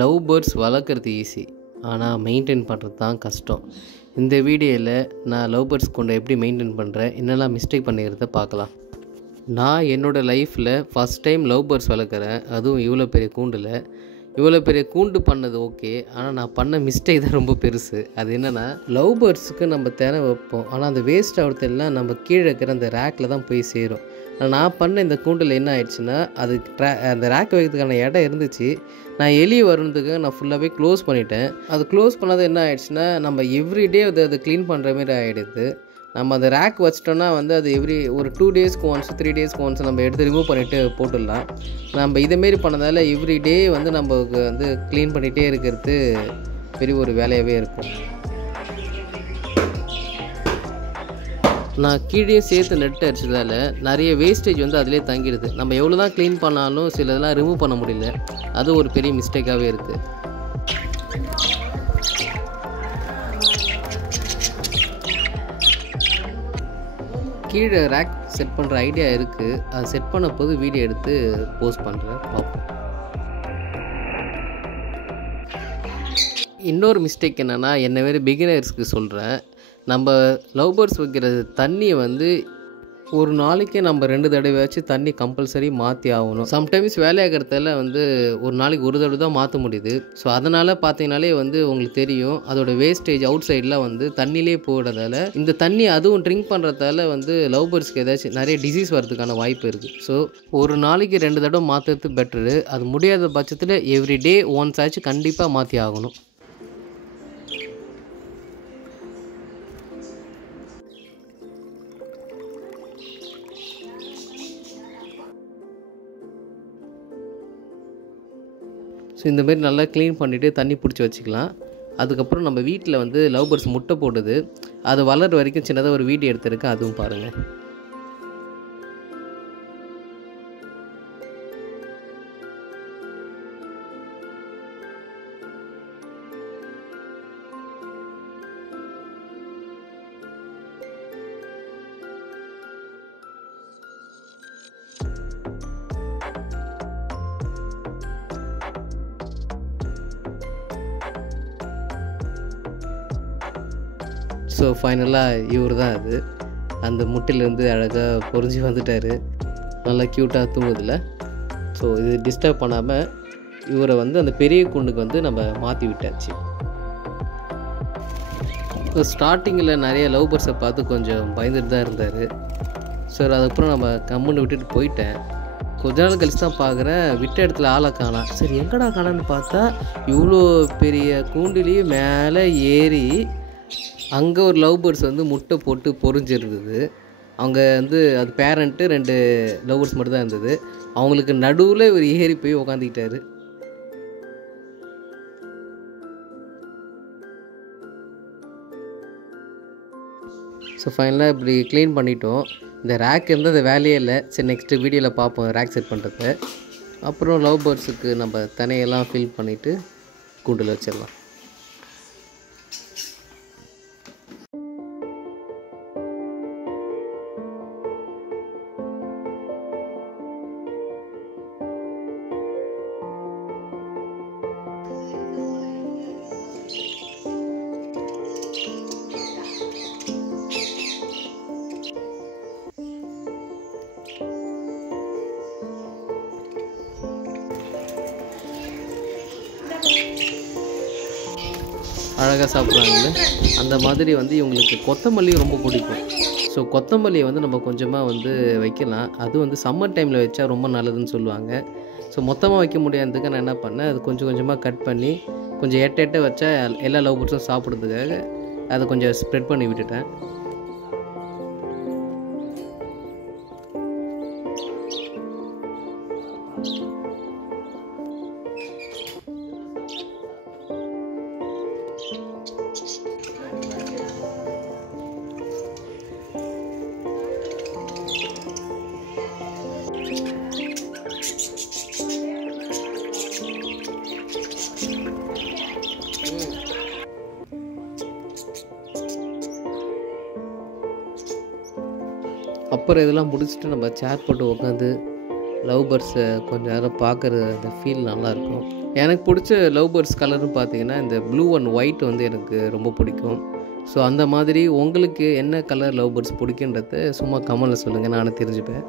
Love birds வளர்க்குறது easy, ஆனால் maintain பண்ணுறது தான் கஷ்டம். இந்த வீடியோவில் நான் லவ் பேர்ட்ஸ் கொண்டு எப்படி மெயின்டைன் பண்ணுறேன், என்னெல்லாம் மிஸ்டேக் பண்ணிக்கிறத பார்க்கலாம். நான் என்னோடய லைஃப்பில் ஃபஸ்ட் டைம் லவ் பேர்ட்ஸ் வளர்க்குறேன், அதுவும் இவ்வளோ பெரிய கூண்டில். இவ்வளோ பெரிய கூண்டு பண்ணது ஓகே, ஆனால் நான் பண்ண மிஸ்டேக் தான் ரொம்ப பெருசு. அது என்னென்னா, லவ் பேர்ட்ஸுக்கு நம்ம தினை வைப்போம், ஆனால் அந்த வேஸ்ட் ஆகிறதெல்லாம் நம்ம கீழே இருக்கிற அந்த ரேக்கில் தான் போய் சேரும். நான் பண்ண இந்த கூண்டில் என்ன ஆயிடுச்சுன்னா, அது அந்த ரேக் வைக்கிறதுக்கான இடம் இருந்துச்சு, நான் எலி வரணுதுக்கு நான் ஃபுல்லாகவே க்ளோஸ் பண்ணிட்டேன். அது க்ளோஸ் பண்ணது என்ன ஆயிடுச்சுன்னா, நம்ம எவ்ரிடே அது க்ளீன் பண்ணுற மாதிரி ஆகிடுது. நம்ம அந்த ரேக் வச்சிட்டோன்னா அது ஒரு 2 டேஸ்க்கு ஒன்ஸ் 3 டேஸ்க்கு ஒன்ஸ் நம்ம எடுத்து ரிமூவ் பண்ணிவிட்டு போட்டுடலாம். நம்ம இதேமாரி பண்ணதால் எவ்ரிடே நமக்கு க்ளீன் பண்ணிகிட்டே இருக்கிறது பெரிய ஒரு வேலையாகவே இருக்கும். நான் கீழே சேர்த்து நெட் அடிச்சதால் நிறைய வேஸ்டேஜ் அதிலே தங்கிடுது. நம்ம எவ்வளோ தான் க்ளீன் பண்ணாலும் சிலதெல்லாம் ரிமூவ் பண்ண முடியல. அது ஒரு பெரிய மிஸ்டேக்காகவே இருக்குது. கீழே ரேக் செட் பண்ணுற ஐடியா இருக்குது. அது செட் பண்ண போது வீடியோ எடுத்து போஸ்ட் பண்ணுறேன், பார்ப்போம். இன்னொரு மிஸ்டேக் என்னென்னா, என்ன மாரி பிகினர்ஸ்க்கு சொல்கிறேன், நம்ம லவ் பேர்ட்ஸ் வைக்கிற தண்ணியை ஒரு நாளைக்கு நம்ம 2 தடவையாச்சும் தண்ணி கம்பல்சரி மாற்றி ஆகணும். சம்டைம்ஸ் வேலையாகிறதால ஒரு நாளைக்கு ஒரு தடவை தான் மாற்ற முடியுது. ஸோ அதனால் பார்த்தீங்கனாலே உங்களுக்கு தெரியும், அதோட வேஸ்டேஜ் அவுட் சைடெலாம் தண்ணியிலே போடுறதால இந்த தண்ணி அதுவும் ட்ரிங்க் பண்ணுறதால லவ் பேர்ட்ஸ்க்கு ஏதாச்சும் நிறைய டிசீஸ் வரதுக்கான வாய்ப்பு இருக்குது. ஸோ ஒரு நாளைக்கு 2 தடவை மாற்றுறது பெட்டரு. அது முடியாத பட்சத்தில் எவ்ரிடே ஒன்ஸ் ஆச்சும் கண்டிப்பாக மாற்றி ஆகணும். ஸோ இந்தமாரி நல்லா க்ளீன் பண்ணிவிட்டு தண்ணி பிடிச்சி வச்சுக்கலாம். அதுக்கப்புறம் நம்ம வீட்டில் லவ் பேர்ட்ஸ் முட்டை போடுது, அது வளர்ற வரைக்கும் சின்னதாக ஒரு வீடியோ எடுத்துருக்கேன், அதுவும் பாருங்கள். ஸோ ஃபைனலாக இவர் தான் அது. அந்த முட்டையிலேருந்து அழகாக பொறிஞ்சு வந்துட்டார், நல்லா க்யூட்டாக தூங்குதில்ல. ஸோ இது டிஸ்டர்ப் பண்ணாமல் இவரை அந்த பெரிய கூண்டுக்கு நம்ம மாற்றி விட்டாச்சு. ஸோ ஸ்டார்டிங்கில் நிறைய லவ் பேர்ட்ஸை பார்த்து கொஞ்சம் பயந்துட்டு தான் இருந்தார். ஸோ அதுக்கப்புறம் நம்ம கம்முன்னு விட்டுட்டு போயிட்டேன். கொஞ்ச நாள் கழிச்சு தான் பார்க்குறேன், விட்ட இடத்துல ஆளை காணோம். சரி எங்கடா காணான்னு பார்த்தா, இவ்வளோ பெரிய கூண்டிலேயே மேலே ஏறி அங்கே ஒரு லவ் பேர்ட்ஸ் முட்டை போட்டு பொறிஞ்சிருந்தது. அவங்க அது பேரண்ட்டு 2 லவ் பேர்ட்ஸ் மட்டும் தான் இருந்தது. அவங்களுக்கு நடுவில் இவர் ஏறி போய் உக்காந்துக்கிட்டாரு. ஸோ ஃபைனலாக இப்படி க்ளீன் பண்ணிட்டோம். இந்த ரேக் அந்த வேலையே இல்லை. சரி நெக்ஸ்ட்டு வீடியோவில் பார்ப்போம் ரேக் செட் பண்ணுறத. அப்புறம் லவ் பேர்ட்ஸுக்கு நம்ம தனையெல்லாம் ஃபில் பண்ணிவிட்டு கூண்டில் வச்சிடலாம். அழகாக சாப்பிட்றாங்கல்ல, அந்த மாதிரி இவங்களுக்கு கொத்தமல்லி ரொம்ப பிடிக்கும். ஸோ கொத்தமல்லியை நம்ம கொஞ்சமாக வைக்கலாம். அது சம்மர் டைமில் வச்சா ரொம்ப நல்லதுன்னு சொல்லுவாங்க. ஸோ மொத்தமாக வைக்க முடியாததுக்கு நான் என்ன பண்ணேன், அது கொஞ்சம் கொஞ்சமாக கட் பண்ணி கொஞ்சம் எட்ட வச்சா எல்லா லவ் பேர்ட்ஸும் சாப்பிட்றதுக்காக அதை கொஞ்சம் ஸ்ப்ரெட் பண்ணி விட்டுட்டேன். அப்புறம் இதெல்லாம் முடிச்சுட்டு நம்ம சேர் போட்டு உட்காந்து லவ் பேர்ட்ஸை கொஞ்சம் நேரம் பார்க்குற அந்த ஃபீல் நல்லாயிருக்கும். எனக்கு பிடிச்ச லவ் பேர்ட்ஸ் கலர்னு பார்த்தீங்கன்னா இந்த ப்ளூ அண்ட் ஒயிட் வந்து எனக்கு ரொம்ப பிடிக்கும். ஸோ அந்த மாதிரி உங்களுக்கு என்ன கலர் லவ் பேர்ட்ஸ் பிடிக்குன்றத சும்மா கமெண்ட்டில் சொல்லுங்கள், நானும் தெரிஞ்சுப்பேன்.